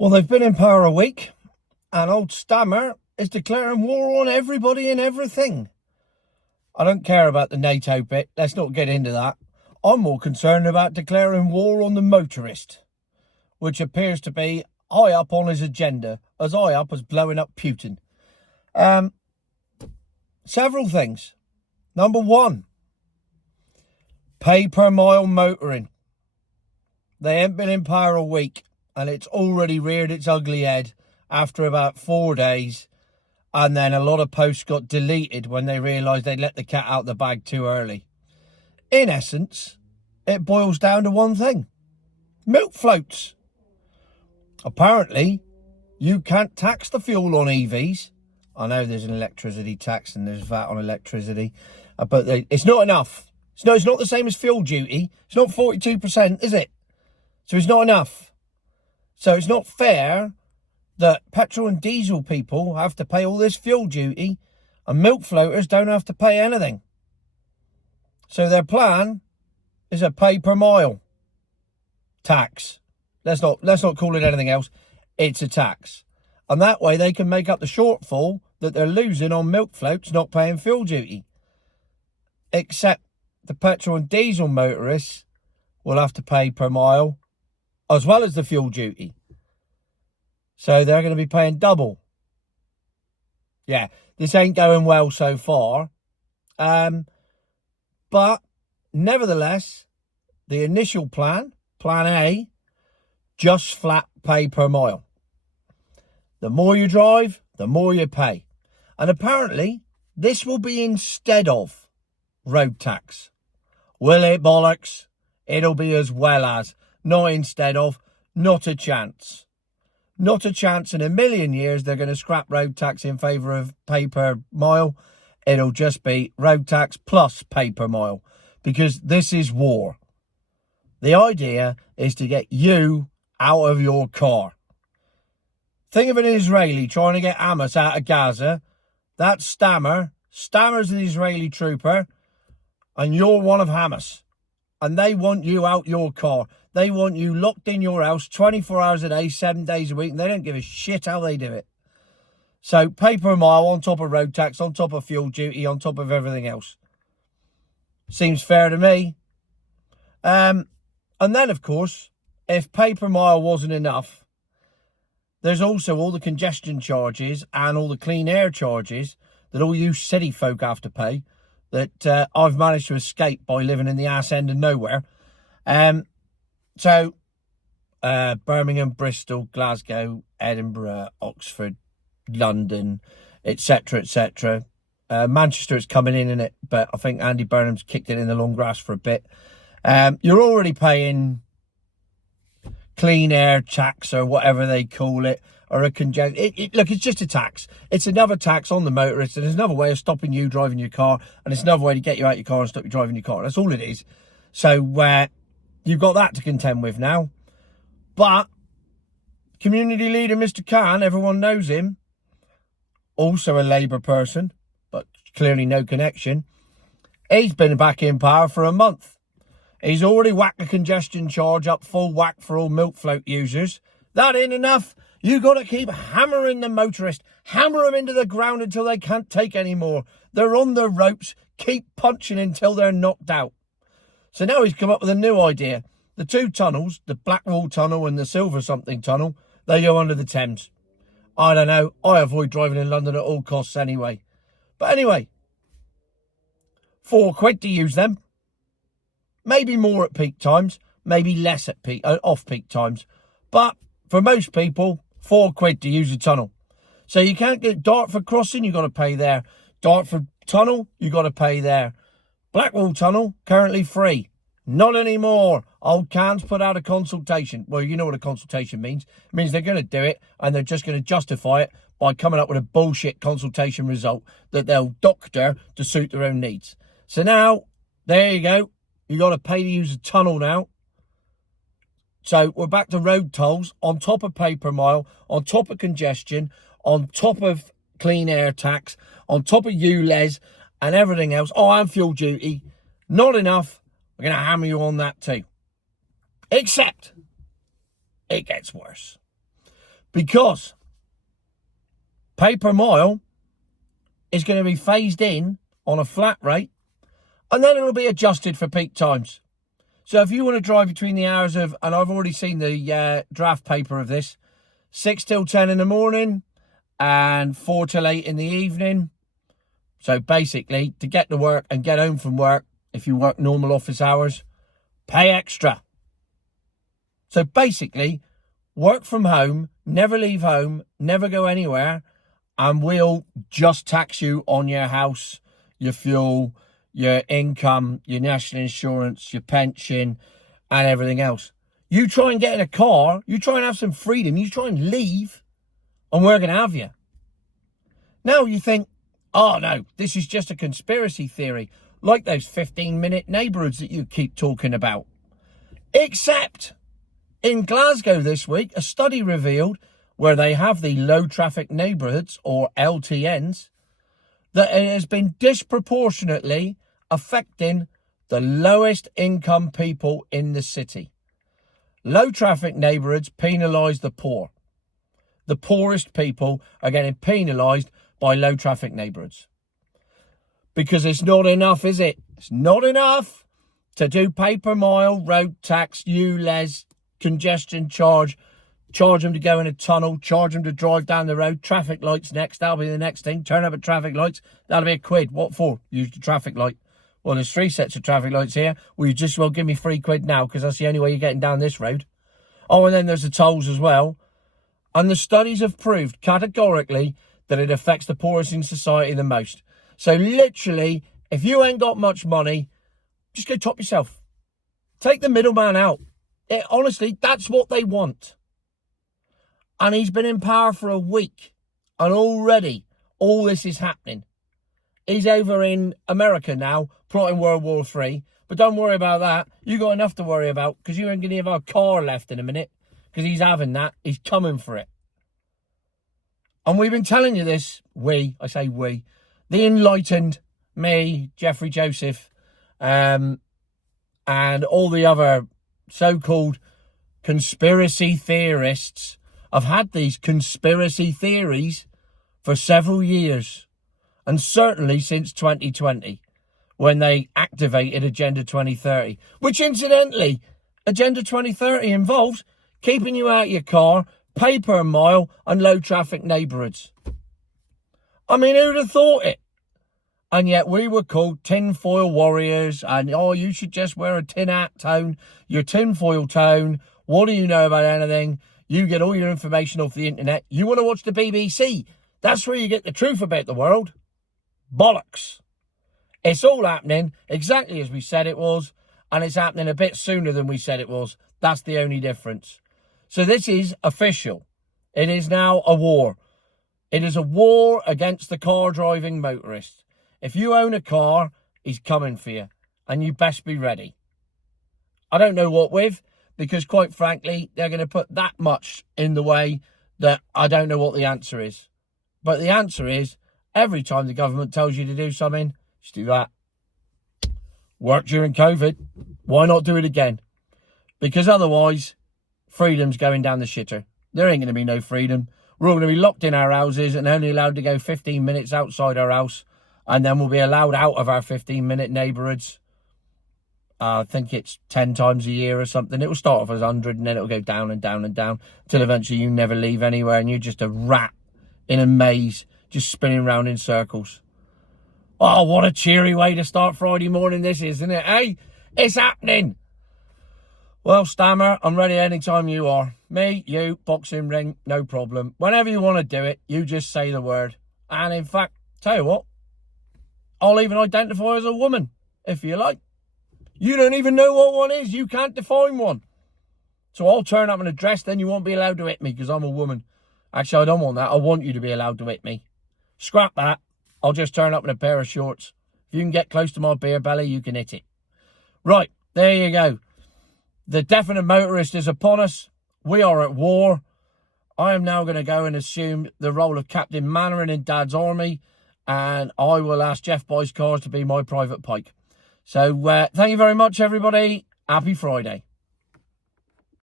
Well, they've been in power a week, and old Stammer is declaring war on everybody and everything. I don't care about the NATO bit. Let's not get into that. I'm more concerned about declaring war on the motorist, which appears to be high up on his agenda, as high up as blowing up Putin. Several things. Number one, pay per mile motoring. They ain't been in power a week, and it's already reared its ugly head after about 4 days. And then a lot of posts got deleted when they realised they'd let the cat out of the bag too early. In essence, it boils down to one thing. Milk floats. Apparently, you can't tax the fuel on EVs. I know there's an electricity tax and there's VAT on electricity, but it's not enough. It's not the same as fuel duty. It's not 42%, is it? So it's not enough. So it's not fair that petrol and diesel people have to pay all this fuel duty and milk floaters don't have to pay anything. So their plan is a pay per mile tax. Let's not call it anything else. It's a tax. And that way they can make up the shortfall that they're losing on milk floats not paying fuel duty. Except the petrol and diesel motorists will have to pay per mile as well as the fuel duty. So they're going to be paying double. Yeah, this ain't going well so far. But nevertheless, the initial plan A, just flat pay per mile. The more you drive, the more you pay. And apparently, this will be instead of road tax. Will it, bollocks? It'll be as well as, not instead of, not a chance. Not a chance in a million years they're going to scrap road tax in favour of pay per mile. It'll just be road tax plus pay per mile, because this is war. The idea is to get you out of your car. Think of an Israeli trying to get Hamas out of Gaza. That's Stammer. Stammer's an Israeli trooper, and you're one of Hamas. And they want you out your car. They want you locked in your house 24 hours a day, 7 days a week, and they don't give a shit how they do it. So pay per mile on top of road tax, on top of fuel duty, on top of everything else. Seems fair to me. And then, of course, if pay per mile wasn't enough, there's also all the congestion charges and all the clean air charges that all you city folk have to pay that I've managed to escape by living in the arse end of nowhere. So Birmingham, Bristol, Glasgow, Edinburgh, Oxford, London, etc., etc. Manchester is coming in it, but I think Andy Burnham's kicked it in the long grass for a bit. You're already paying clean air tax or whatever they call it, or a look, it's just a tax. It's another tax on the motorist, and it's another way of stopping you driving your car, and it's another way to get you out your car and stop you driving your car. That's all it is. So you've got that to contend with now. But community leader Mr. Khan, everyone knows him, also a Labour person, but clearly no connection. He's been back in power for a month. He's already whacked the congestion charge up full whack for all milk float users. That ain't enough. You got to keep hammering the motorist. Hammer them into the ground until they can't take any more. They're on the ropes. Keep punching until they're knocked out. So now he's come up with a new idea. The two tunnels, the Blackwall Tunnel and the Silver something tunnel, they go under the Thames. I don't know. I avoid driving in London at all costs anyway. But anyway, £4 to use them. Maybe more at peak times, maybe less at off-peak times. But for most people, £4 to use a tunnel. So you can't get Dartford Crossing, you've got to pay there. Dartford Tunnel, you've got to pay there. Blackwall Tunnel, currently free. Not anymore. Old Cairns put out a consultation. Well, you know what a consultation means. It means they're going to do it, and they're just going to justify it by coming up with a bullshit consultation result that they'll doctor to suit their own needs. So now, there you go. You got to pay to use a tunnel now. So we're back to road tolls on top of pay per mile, on top of congestion, on top of clean air tax, on top of ULEZ and everything else. Oh, and fuel duty. Not enough. We're going to hammer you on that too. Except it gets worse. because pay per mile is going to be phased in on a flat rate, and then it'll be adjusted for peak times. So if you want to drive between the hours of, and I've already seen the draft paper of this, 6 till 10 in the morning and 4 till 8 in the evening. So basically, to get to work and get home from work, if you work normal office hours, pay extra. So basically, work from home, never leave home, never go anywhere, and we'll just tax you on your house, your fuel, your income, your national insurance, your pension, and everything else. You try and get in a car, you try and have some freedom, you try and leave, and we're going to have you. Now you think, oh no, this is just a conspiracy theory, like those 15-minute neighbourhoods that you keep talking about. Except in Glasgow this week, a study revealed, where they have the low traffic neighbourhoods, or LTNs, that it has been disproportionately affecting the lowest income people in the city. Low traffic neighbourhoods penalise the poor. The poorest people are getting penalised by low traffic neighbourhoods. Because it's not enough, is it? It's not enough to do pay per mile, road tax, ULEZ, congestion charge them to go in a tunnel, charge them to drive down the road, traffic lights next, that'll be the next thing, turn up at traffic lights, that'll be £1. What for? Use the traffic light. Well, there's 3 sets of traffic lights here. Well, you just well give me £3 now, because that's the only way you're getting down this road. Oh, and then there's the tolls as well. And the studies have proved categorically that it affects the poorest in society the most. So literally, if you ain't got much money, just go top yourself. Take the middleman out. Honestly, that's what they want. And he's been in power for a week. And already, all this is happening. He's over in America now, plotting World War III. But don't worry about that. You got enough to worry about, because you ain't going to have a car left in a minute. Because he's having that. He's coming for it. And we've been telling you this, I say we, the enlightened, me, Jeffrey Joseph, and all the other so-called conspiracy theorists have had these conspiracy theories for several years, and certainly since 2020, when they activated Agenda 2030, which incidentally, Agenda 2030 involves keeping you out of your car, pay per mile, and low traffic neighbourhoods. I mean, who'd have thought it? And yet we were called tinfoil warriors, and oh, you should just wear a tin hat tone, your tinfoil tone. What do you know about anything? You get all your information off the internet. You want to watch the BBC? That's where you get the truth about the world. Bollocks. It's all happening exactly as we said it was, and it's happening a bit sooner than we said it was. That's the only difference. So this is official. It is now a war. It is a war against the car driving motorist. If you own a car, he's coming for you, and you best be ready. I don't know what with, because quite frankly, they're going to put that much in the way that I don't know what the answer is. But the answer is, every time the government tells you to do something, just do that. Worked during COVID, why not do it again? Because otherwise, freedom's going down the shitter. There ain't going to be no freedom. We're all going to be locked in our houses and only allowed to go 15 minutes outside our house. And then we'll be allowed out of our 15-minute neighbourhoods. I think it's 10 times a year or something. It will start off as 100 and then it'll go down and down and down until eventually you never leave anywhere and you're just a rat in a maze just spinning round in circles. Oh, what a cheery way to start Friday morning this is, isn't it? Hey, it's happening. Well, Stammer, I'm ready anytime you are. Me, you, boxing ring, no problem. Whenever you want to do it, you just say the word. And in fact, tell you what, I'll even identify as a woman, if you like. You don't even know what one is. You can't define one. So I'll turn up in a dress, then you won't be allowed to hit me because I'm a woman. Actually, I don't want that. I want you to be allowed to hit me. Scrap that. I'll just turn up in a pair of shorts. If you can get close to my beer belly, you can hit it. Right, there you go. The definite motorist is upon us. We are at war. I am now going to go and assume the role of Captain Mannering in Dad's army. And I will ask Jeff Boy's Cars to be my private pike. So thank you very much, everybody. Happy Friday.